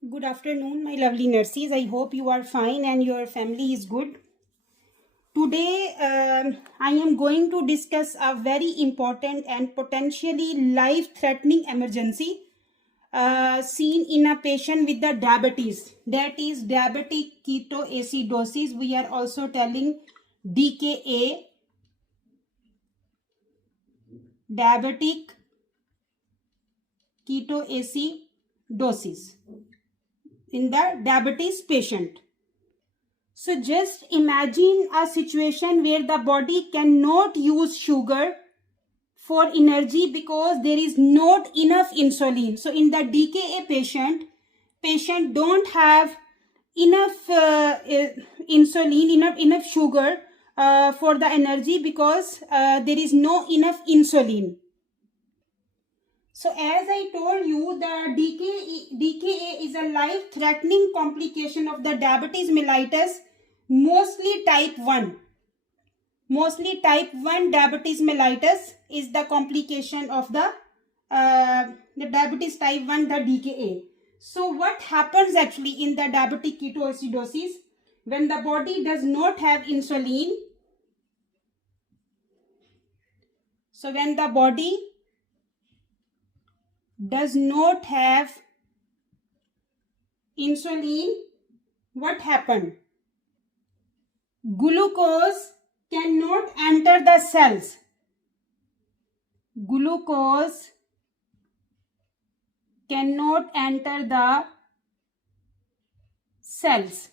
Good afternoon, my lovely nurses. I hope you are fine and your family is good. Today, I am going to discuss a very important and potentially life-threatening emergency seen in a patient with the diabetes. That is diabetic ketoacidosis. We are also telling DKA, diabetic ketoacidosis in the diabetes patient. So just imagine a situation where the body cannot use sugar for energy because there is not enough insulin. So in the DKA patient don't have enough insulin, enough sugar for the energy because there is no enough insulin. So as I told you, the DKA is a life-threatening complication of the diabetes mellitus, mostly type 1. Mostly type 1 diabetes mellitus is the complication of the diabetes type 1, the DKA. So what happens actually in the diabetic ketoacidosis? When the body does not have insulin, so when the body does not have insulin, what happened? Glucose cannot enter the cells. Glucose cannot enter the cells.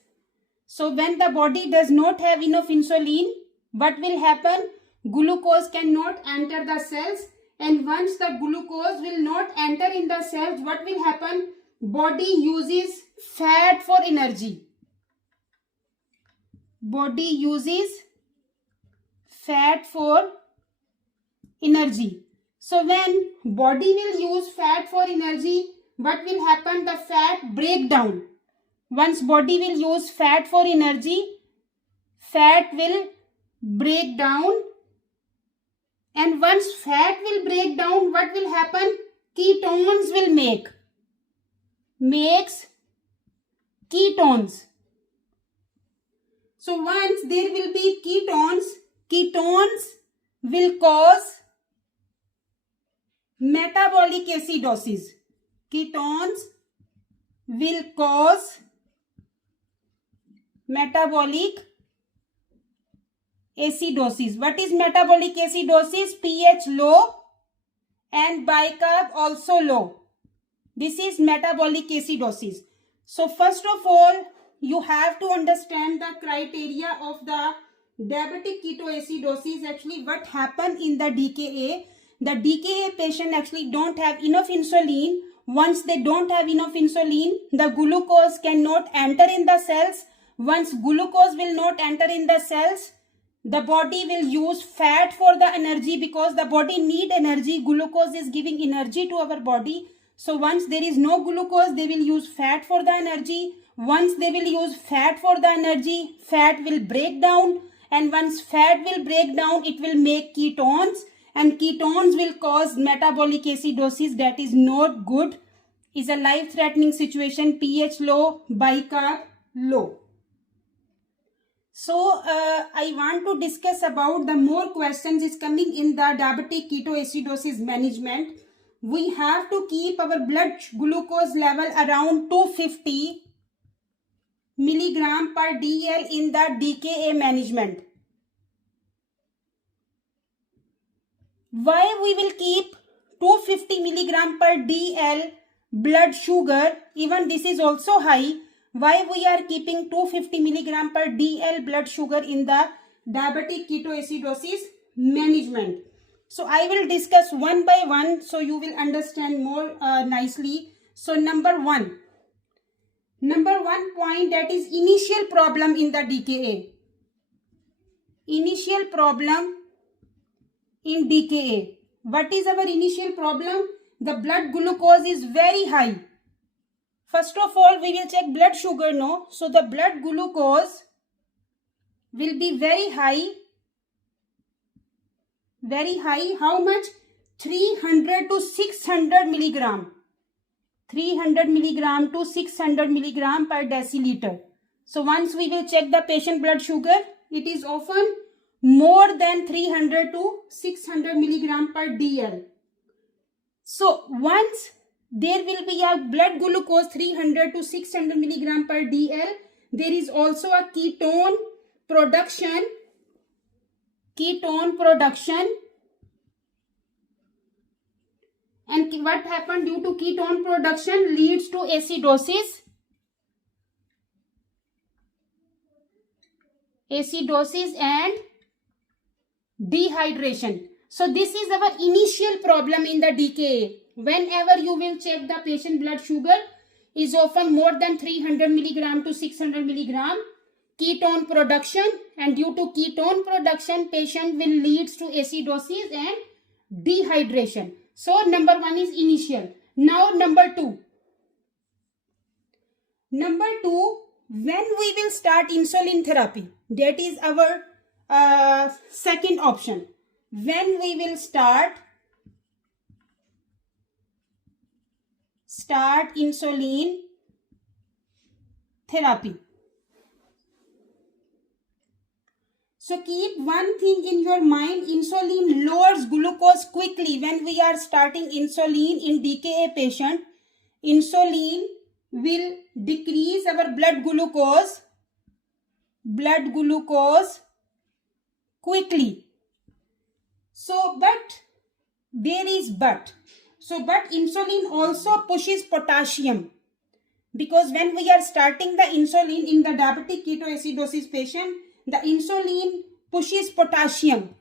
So when the body does not have enough insulin, what will happen? Glucose cannot enter the cells, and once the glucose will not enter in the cells, what will happen? Body uses fat for energy. Body uses fat for energy. So when body will use fat for energy, what will happen? The fat break down. Once body will use fat for energy, fat will break down, and once fat will break down, what will happen? Ketones will makes ketones. So once there will be ketones will cause metabolic acidosis. Ketones will cause metabolic acidosis. What is metabolic acidosis? pH low and bicarb also low. This is metabolic acidosis. So first of all, you have to understand the criteria of the diabetic ketoacidosis. Actually, what happened in the DKA? The DKA patient actually don't have enough insulin. Once they don't have enough insulin, the glucose cannot enter in the cells. Once glucose will not enter in the cells, the body will use fat for the energy because the body need energy. Glucose is giving energy to our body. So once there is no glucose, they will use fat for the energy. Once they will use fat for the energy, fat will break down. And once fat will break down, it will make ketones. And ketones will cause metabolic acidosis. That is not good. Is a life-threatening situation. pH low, bicarb low. So I want to discuss about the more questions is coming in the diabetic ketoacidosis management. We have to keep our blood glucose level around 250 milligram per DL in the DKA management. Why we will keep 250 milligram per DL blood sugar? Even this is also high. Why we are keeping 250 milligram per DL blood sugar in the diabetic ketoacidosis management? So I will discuss one by one so you will understand more nicely. So number one point, that is initial problem in the DKA. Initial problem in DKA. What is our initial problem? The blood glucose is very high. First of all, we will check blood sugar, no? So the blood glucose will be very high. Very high. How much? 300 to 600 milligram. 300 milligram to 600 milligram per deciliter. So once we will check the patient blood sugar, it is often more than 300 to 600 milligram per dl. So once there will be a blood glucose 300 to 600 milligram per dl, there is also a ketone production. And what happened due to ketone production leads to acidosis. And dehydration. So this is our initial problem in the DKA. Whenever you will check the patient blood sugar is often more than 300 milligram to 600 milligram ketone production, and due to ketone production patient will leads to acidosis and dehydration. So number 1 is initial. Now number 2. When we will start insulin therapy, that is our second option. When we will start insulin therapy. So keep one thing in your mind, insulin lowers glucose quickly. When we are starting insulin in DKA patient, insulin will decrease our blood glucose quickly. So but there is but insulin also pushes potassium, because when we are starting the insulin in the diabetic ketoacidosis patient, the insulin pushes potassium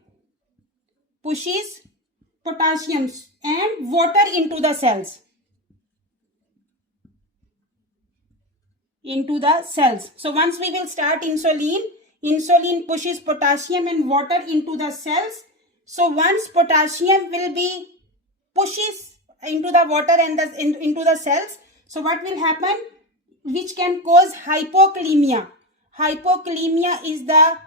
and water into the cells. So once we will start insulin pushes potassium and water into the cells. So once potassium will be pushes into the water and into the cells, so what will happen, which can cause hypokalemia. Hypokalemia is the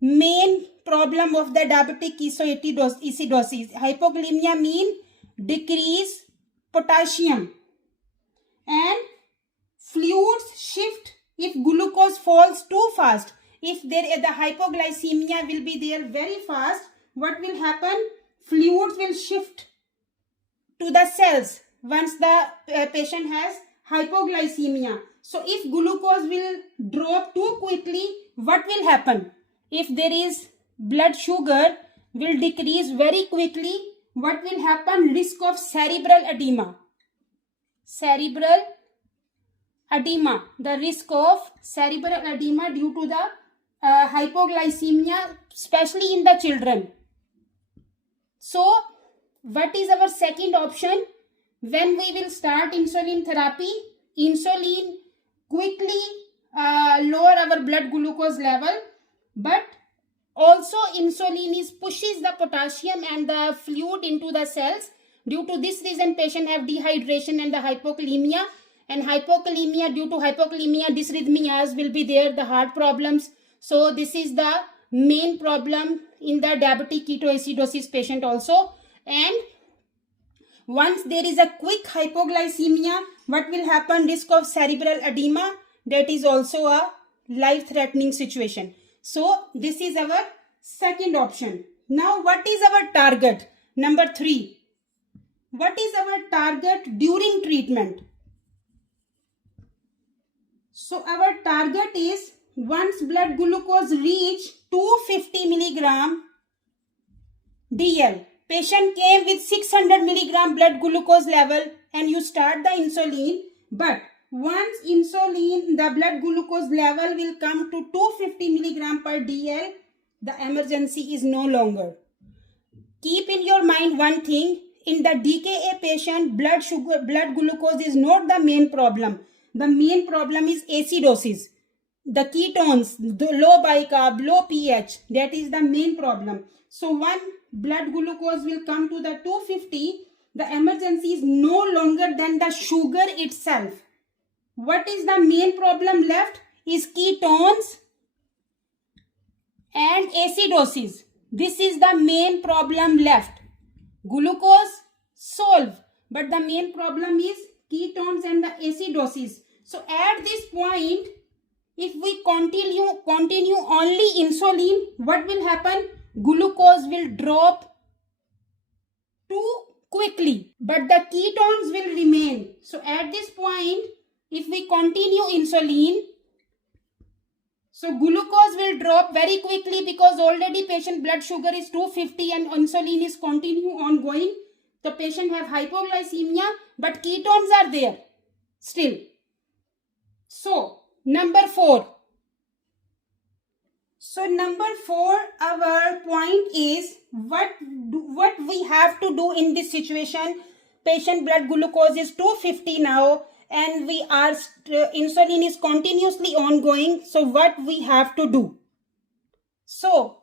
main problem of the diabetic ketoacidosis. Hypokalemia means decrease potassium, and fluids shift if glucose falls too fast. If the hypoglycemia will be there very fast, what will happen? Fluids will shift to the cells once the patient has hypoglycemia. So if glucose will drop too quickly, what will happen? If there is blood sugar will decrease very quickly, what will happen? Risk of cerebral edema. The risk of cerebral edema due to the hypoglycemia, especially in the children. So what is our second option? When we will start insulin therapy, insulin quickly lower our blood glucose level, but also insulin pushes the potassium and the fluid into the cells. Due to this reason, patient have dehydration and the hypokalemia. And hypokalemia, due to hypokalemia, dysrhythmias will be there, the heart problems. So this is the main problem in the diabetic ketoacidosis patient also. And once there is a quick hypoglycemia, what will happen? Risk of cerebral edema, that is also a life-threatening situation. So this is our second option. Now what is our target? Number 3. What is our target during treatment? So our target is once blood glucose reach 250 milligram DL. Patient came with 600 milligram blood glucose level and you start the insulin, but once insulin, the blood glucose level will come to 250 milligram per DL, the emergency is no longer. Keep in your mind one thing, in the DKA patient, blood glucose is not the main problem. The main problem is acidosis. The ketones, the low bicarb, low pH, that is the main problem. So when blood glucose will come to the 250, the emergency is no longer than the sugar itself. What is the main problem left? Is ketones and acidosis. This is the main problem left. Glucose solve, but the main problem is ketones and the acidosis. So at this point, if we continue only insulin, what will happen? Glucose will drop too quickly, but the ketones will remain. So at this point, if we continue insulin, so glucose will drop very quickly because already patient blood sugar is 250 and insulin is continue ongoing. The patient have hypoglycemia, but ketones are there still. So number 4. So number 4, our point is what we have to do in this situation. Patient blood glucose is 250 now, and we are insulin is continuously ongoing. So what we have to do? So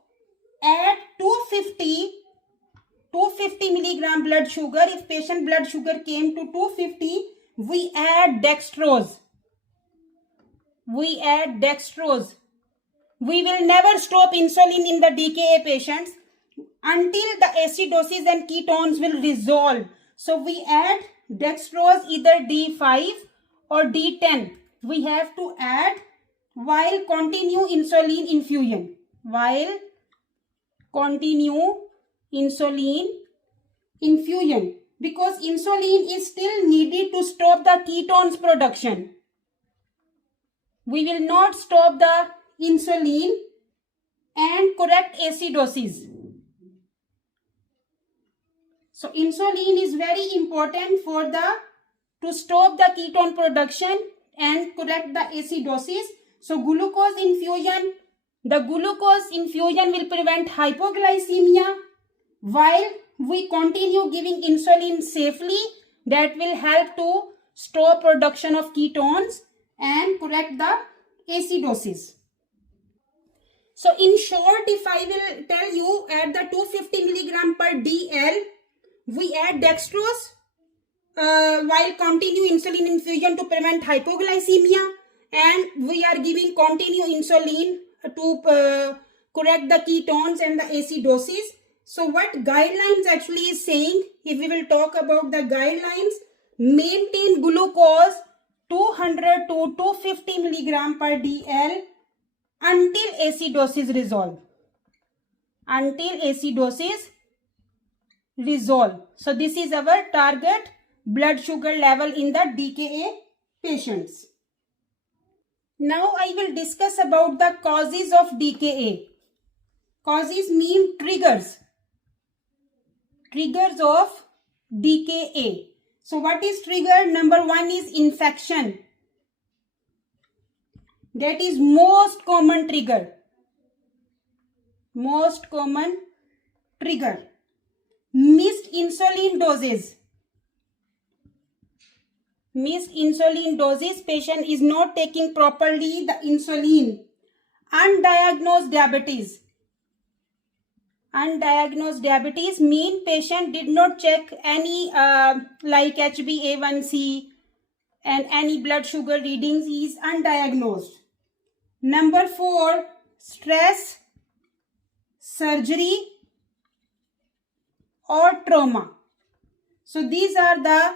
at 250 milligram blood sugar, if patient blood sugar came to 250, we add dextrose. We will never stop insulin in the DKA patients until the acidosis and ketones will resolve. So we add dextrose, either D5 or D10. We have to add while continue insulin infusion. Because insulin is still needed to stop the ketones production. We will not stop the insulin and correct acidosis. So insulin is very important to stop the ketone production and correct the acidosis. So the glucose infusion will prevent hypoglycemia while we continue giving insulin safely. That will help to stop production of ketones and correct the acidosis. So in short, if I will tell you, at the 250 milligram per DL, we add dextrose while continue insulin infusion to prevent hypoglycemia, and we are giving continue insulin to correct the ketones and the acidosis. So what guidelines actually is saying, if we will talk about the guidelines, maintain glucose 200 to 250 milligram per DL until acidosis resolve. So this is our target blood sugar level in the DKA patients. Now I will discuss about the causes of DKA. Causes mean triggers of DKA. So what is trigger? Number 1 is infection. That is most common trigger. Missed insulin doses. Patient is not taking properly the insulin. Undiagnosed diabetes mean patient did not check any like HbA1c and any blood sugar readings, is undiagnosed. Number 4, stress, surgery or trauma. So these are the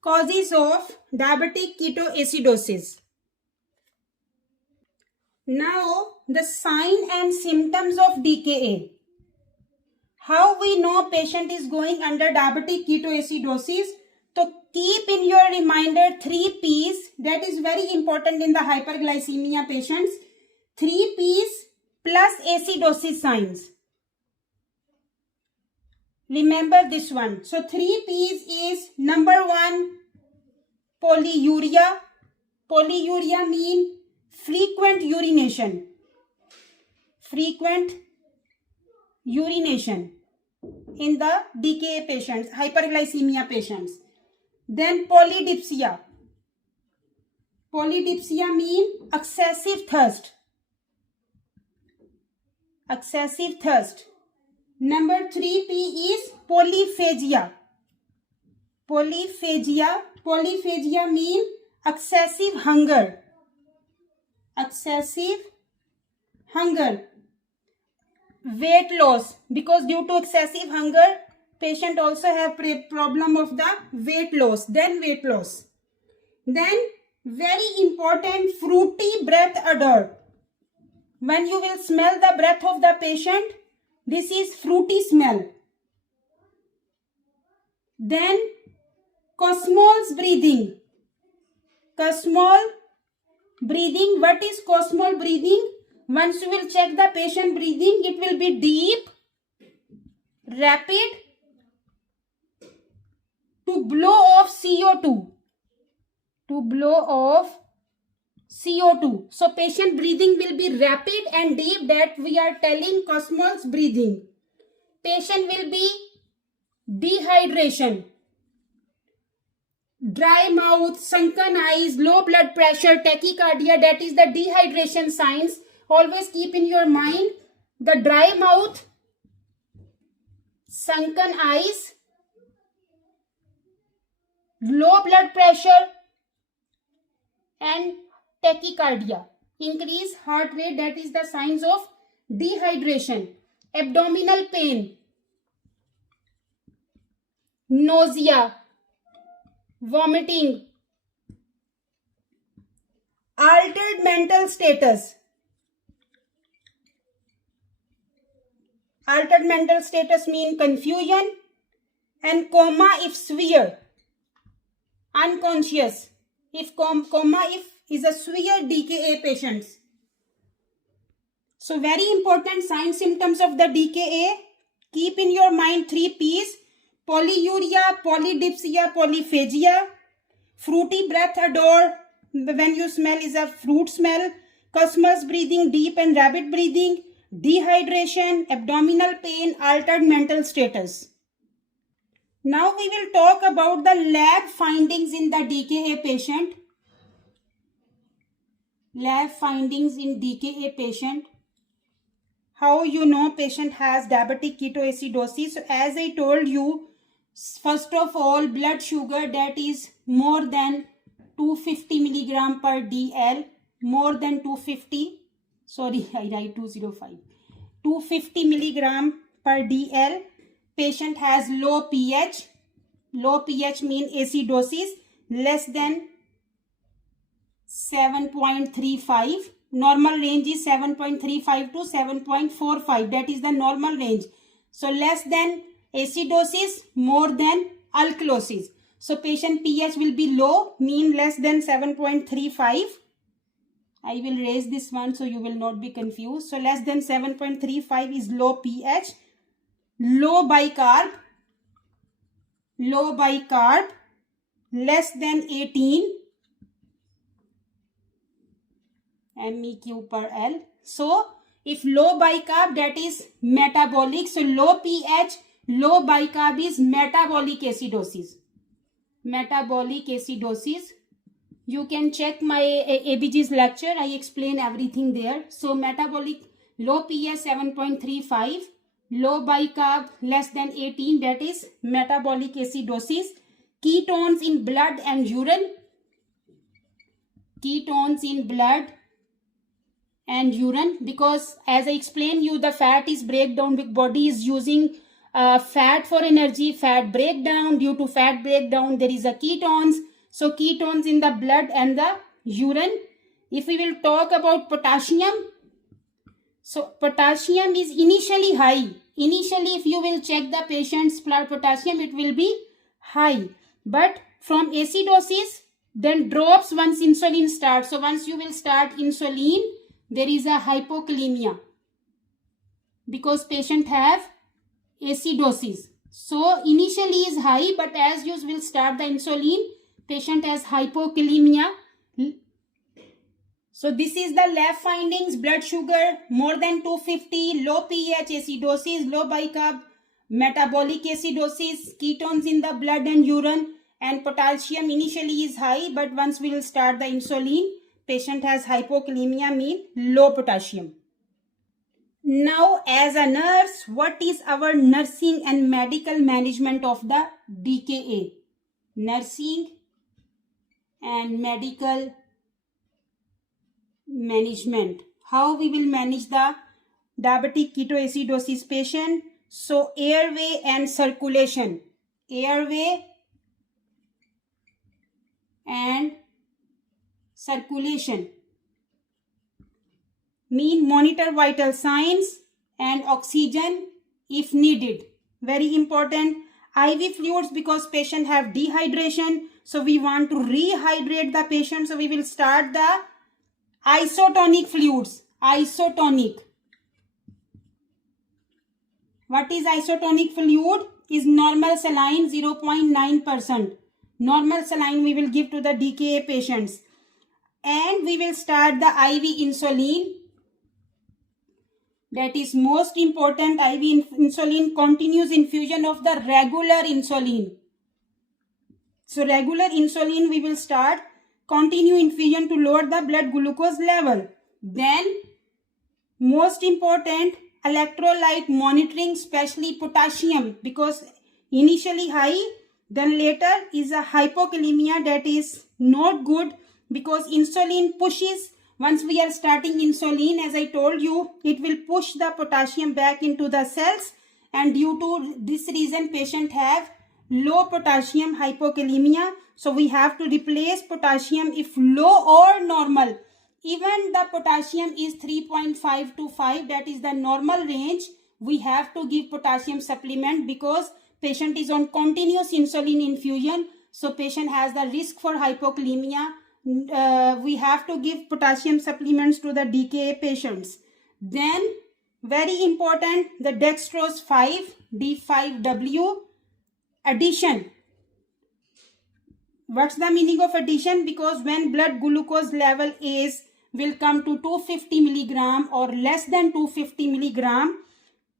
causes of diabetic ketoacidosis. Now the sign and symptoms of DKA. How we know patient is going under diabetic ketoacidosis? So keep in your reminder 3 P's. That is very important in the hyperglycemia patients. 3 P's plus acidosis signs. Remember this one. So 3 P's is number 1, polyuria. Polyuria mean frequent urination. In the DKA patients, hyperglycemia patients. Then polydipsia. Polydipsia mean excessive thirst. Number 3 P is polyphagia. Polyphagia mean excessive hunger. Weight loss, because due to excessive hunger, patient also have problem of the weight loss. Then very important, fruity breath odor. When you will smell the breath of the patient, this is fruity smell. Then Kussmaul's breathing. Kussmaul breathing. What is Kussmaul breathing? Once you will check the patient breathing, it will be deep, rapid, to blow off CO2. To blow off CO2. So patient breathing will be rapid and deep, that we are telling Kussmaul's breathing. Patient will be dehydration, dry mouth, sunken eyes, low blood pressure, tachycardia, that is the dehydration signs. Always keep in your mind the dry mouth, sunken eyes, low blood pressure and tachycardia, increased heart rate, that is the signs of dehydration. Abdominal pain, nausea, vomiting, altered mental status. Altered mental status mean confusion, and coma if severe, unconscious. If coma if is a severe DKA patients. So very important sign symptoms of the DKA. Keep in your mind 3 P's: polyuria, polydipsia, polyphagia. Fruity breath odor, when you smell, is a fruit smell. Kussmaul's breathing, deep and rapid breathing. Dehydration, abdominal pain, altered mental status. Now we will talk about the lab findings in the DKA patient. Lab findings in DKA patient. How you know patient has diabetic ketoacidosis? So as I told you, first of all, blood sugar that is more than 250 milligram per DL, more than 250. Sorry, I write 205. 250 milligram per DL. Patient has low pH. Low pH mean acidosis less than 7.35. Normal range is 7.35 to 7.45. That is the normal range. So less than acidosis, more than alkalosis. So patient pH will be low, mean less than 7.35. I will raise this one so you will not be confused. So less than 7.35 is low pH. Low bicarb. Low bicarb. Less than 18 MEQ per L. So if low bicarb, that is metabolic. So low pH, low bicarb is metabolic acidosis. Metabolic acidosis. You can check my ABG's lecture. I explain everything there. So metabolic, low pH 7.35, low bicarb less than 18, that is metabolic acidosis. Ketones in blood and urine. Ketones in blood and urine, because as I explained you, the fat is breakdown. Body is using fat for energy. Fat breakdown. Due to fat breakdown, there is a ketones. So ketones in the blood and the urine. If we will talk about potassium, so potassium is initially high. Initially, if you will check the patient's blood potassium, it will be high. But from acidosis, then drops once insulin starts. So once you will start insulin, there is a hypokalemia because patient have acidosis. So initially is high, but as you will start the insulin, patient has hypokalemia. So this is the lab findings: blood sugar more than 250, low pH, acidosis, low bicarb, metabolic acidosis, ketones in the blood and urine, and potassium initially is high, but once we will start the insulin, patient has hypokalemia, mean low potassium. Now as a nurse, what is our nursing and medical management of the DKA? Nursing and medical management. How we will manage the diabetic ketoacidosis patient? So airway and circulation. Airway and circulation. Mean monitor vital signs and oxygen if needed. Very important. IV fluids, because patient have dehydration, so we want to rehydrate the patient. So we will start the isotonic fluids. Isotonic. What is isotonic fluid? Is normal saline 0.9%. Normal saline we will give to the DKA patients. And we will start the IV insulin. That is most important. IV insulin, continuous infusion of the regular insulin. So regular insulin we will start, continue infusion to lower the blood glucose level. Then most important, electrolyte monitoring, especially potassium, because initially high, then later is a hypokalemia. That is not good, because insulin pushes. Once we are starting insulin, as I told you, it will push the potassium back into the cells, and due to this reason patient have low potassium, hypokalemia. So we have to replace potassium if low or normal. Even the potassium is 3.5 to 5, that is the normal range, we have to give potassium supplement, because patient is on continuous insulin infusion. So patient has the risk for hypokalemia. We have to give potassium supplements to the DKA patients. Then very important, the dextrose 5, D5W addition. What's the meaning of addition? Because when blood glucose level will come to 250 milligram or less than 250 milligram,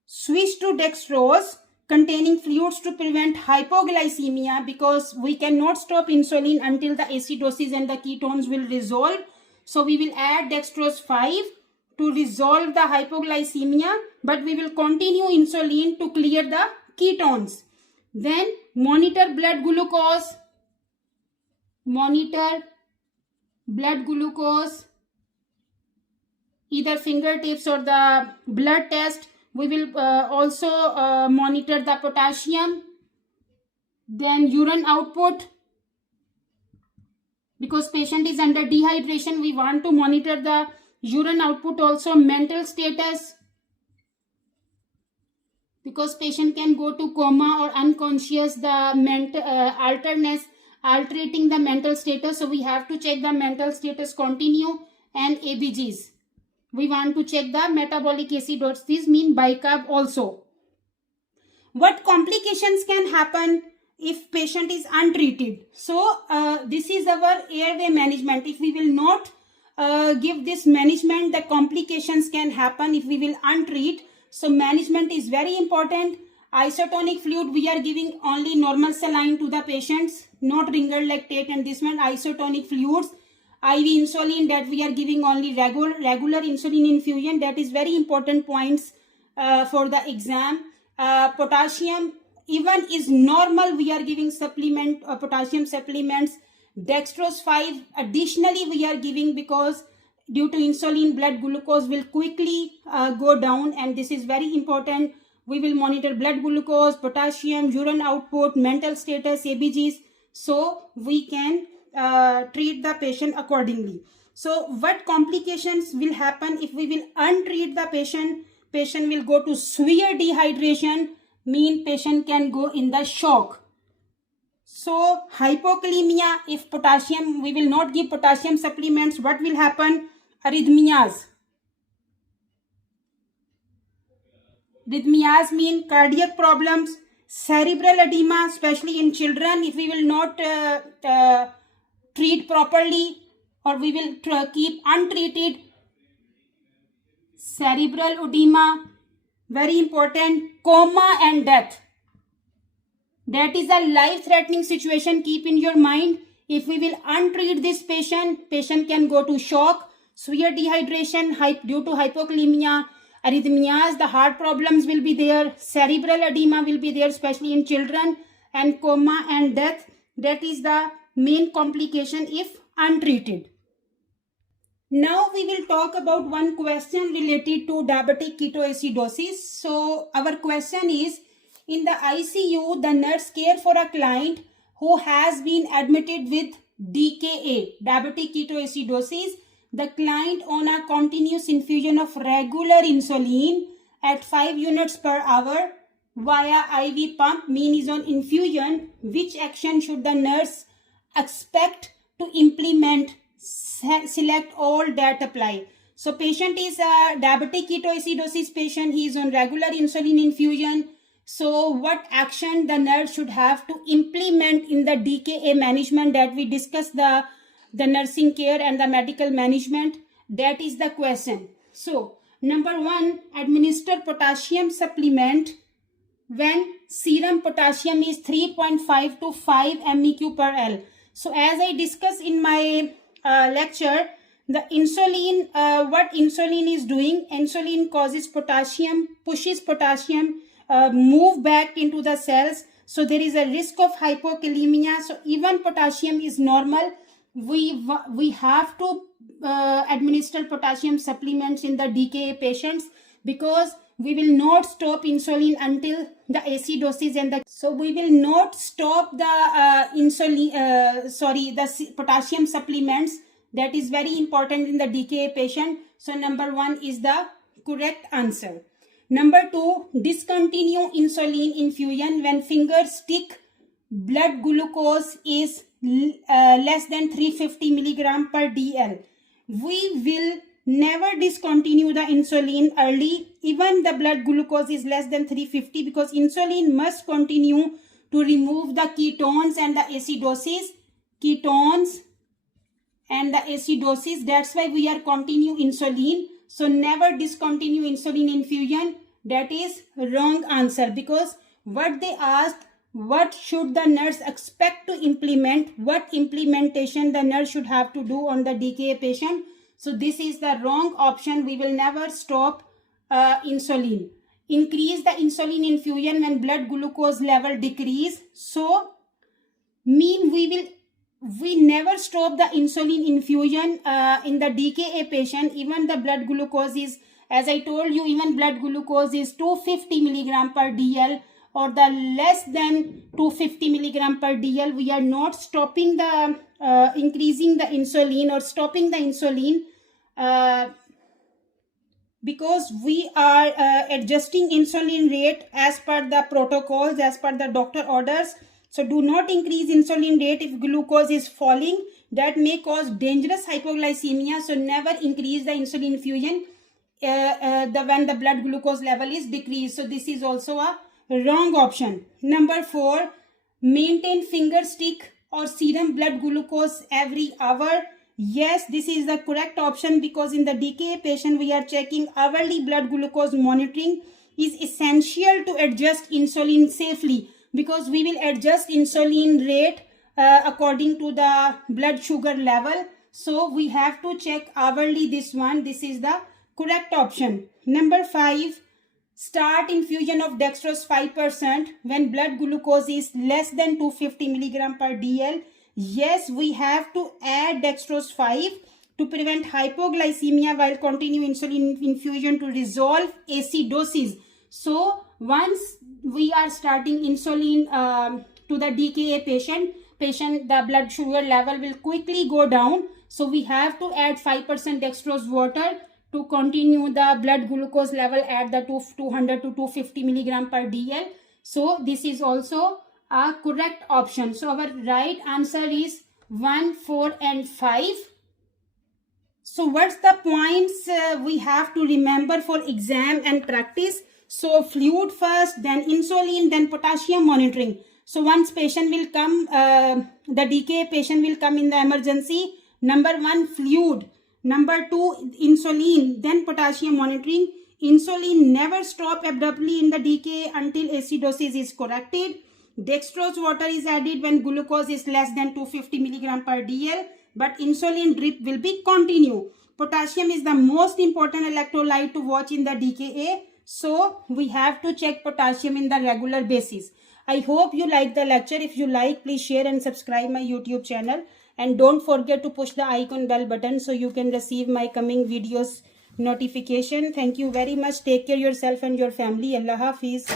switch to dextrose containing fluids to prevent hypoglycemia, because we cannot stop insulin until the acidosis and the ketones will resolve. So we will add dextrose 5 to resolve the hypoglycemia, but we will continue insulin to clear the ketones. Then monitor blood glucose. Monitor blood glucose, either fingertips or the blood test. We will also monitor the potassium. Then urine output, because patient is under dehydration, we want to monitor the urine output also. Mental status, because patient can go to coma or unconscious, the mental altering the mental status. So we have to check the mental status continue. And ABGs, we want to check the metabolic acidosis, mean bicarb also. What complications can happen if patient is untreated? So this is our airway management. If we will not give this management, the complications can happen if we will untreat. So management is very important. Isotonic fluid, we are giving only normal saline to the patients, not ringer lactate and this one. Isotonic fluids. IV insulin, that we are giving only regular insulin infusion. That is very important points for the exam. Potassium, even is normal, we are giving supplement, potassium supplements. Dextrose 5 additionally we are giving, because due to insulin blood glucose will quickly go down, and this is very important. We will monitor blood glucose, potassium, urine output, mental status, ABGs, so we can treat the patient accordingly. So what complications will happen if we will untreat the patient? Patient will go to severe dehydration, mean patient can go in the shock. So hypokalemia, if potassium, we will not give potassium supplements, what will happen? Arrhythmias. Arrhythmias mean cardiac problems, cerebral edema, especially in children, if we will not treat properly, or we will keep untreated. Cerebral edema, very important. Coma and death. That is a life-threatening situation. Keep in your mind, if we will untreat this patient, patient can go to shock, severe dehydration due to hypokalemia, arrhythmias, the heart problems will be there, cerebral edema will be there, especially in children, and coma and death. That is the main complication if untreated. Now we will talk about one question related to diabetic ketoacidosis. So our question is, in the ICU, the nurse care for a client who has been admitted with DKA, diabetic ketoacidosis, the client on a continuous infusion of regular insulin at 5 units per hour via IV pump, mean is on infusion, which action should the nurse expect to implement? Select all that apply. So patient is a diabetic ketoacidosis patient. He is on regular insulin infusion. So what action the nurse should have to implement in the DKA management that we discussed, the nursing care and the medical management? That is the question. So number 1, administer potassium supplement when serum potassium is 3.5 to 5 MEq per L. So as I discussed in my lecture, the insulin, what insulin is doing, insulin causes potassium, pushes potassium, move back into the cells. So there is a risk of hypokalemia. So even potassium is normal, we have to administer potassium supplements in the DKA patients, because we will not stop insulin until the acidosis and the, so we will not stop the the potassium supplements. That is very important in the DKA patient. So number 1 is the correct answer. Number 2, discontinue insulin infusion when finger stick blood glucose is less than 350 milligram per DL. We will never discontinue the insulin early, even the blood glucose is less than 350, because insulin must continue to remove the ketones and the acidosis. That's why we are continue insulin. So never discontinue insulin infusion. That is wrong answer, because what they asked, what should the nurse expect to implement, what implementation the nurse should have to do on the DKA patient. So this is the wrong option. We will never stop insulin. Increase the insulin infusion when blood glucose level decrease. So mean we never stop the insulin infusion in the DKA patient. Even the blood glucose is, as I told you, even blood glucose is 250 milligram per DL or the less than 250 milligram per DL. We are not stopping the increasing the insulin or stopping the insulin because we are adjusting insulin rate as per the protocols, as per the doctor orders. So do not increase insulin rate if glucose is falling. That may cause dangerous hypoglycemia. So never increase the insulin infusion when the blood glucose level is decreased. So this is also a wrong option. Number 4, maintain finger stick or serum blood glucose every hour. Yes, this is the correct option, because in the DKA patient we are checking hourly blood glucose monitoring is essential to adjust insulin safely, because we will adjust insulin rate according to the blood sugar level. So we have to check hourly this one. This is the correct option. Number 5, start infusion of dextrose 5% when blood glucose is less than 250 milligram per DL. Yes, we have to add dextrose 5 to prevent hypoglycemia while continue insulin infusion to resolve acidosis. So once we are starting insulin to the DKA patient, the blood sugar level will quickly go down. So we have to add 5% dextrose water to continue the blood glucose level at the 200 to 250 milligram per DL. So this is also a correct option. So our right answer is 1, 4 and 5. So what's the points we have to remember for exam and practice? So fluid first, then insulin, then potassium monitoring. So once patient will come, the DKA patient will come in the emergency. Number 1, fluid. Number 2, insulin, then potassium monitoring. Insulin never stop abruptly in the DKA until acidosis is corrected. Dextrose water is added when glucose is less than 250 milligram per DL, but insulin drip will be continue. Potassium is the most important electrolyte to watch in the DKA. So we have to check potassium in the regular basis. I hope you like the lecture. If you like, please share and subscribe my YouTube channel. And don't forget to push the icon bell button so you can receive my coming videos notification. Thank you very much. Take care of yourself and your family. Allah Hafiz.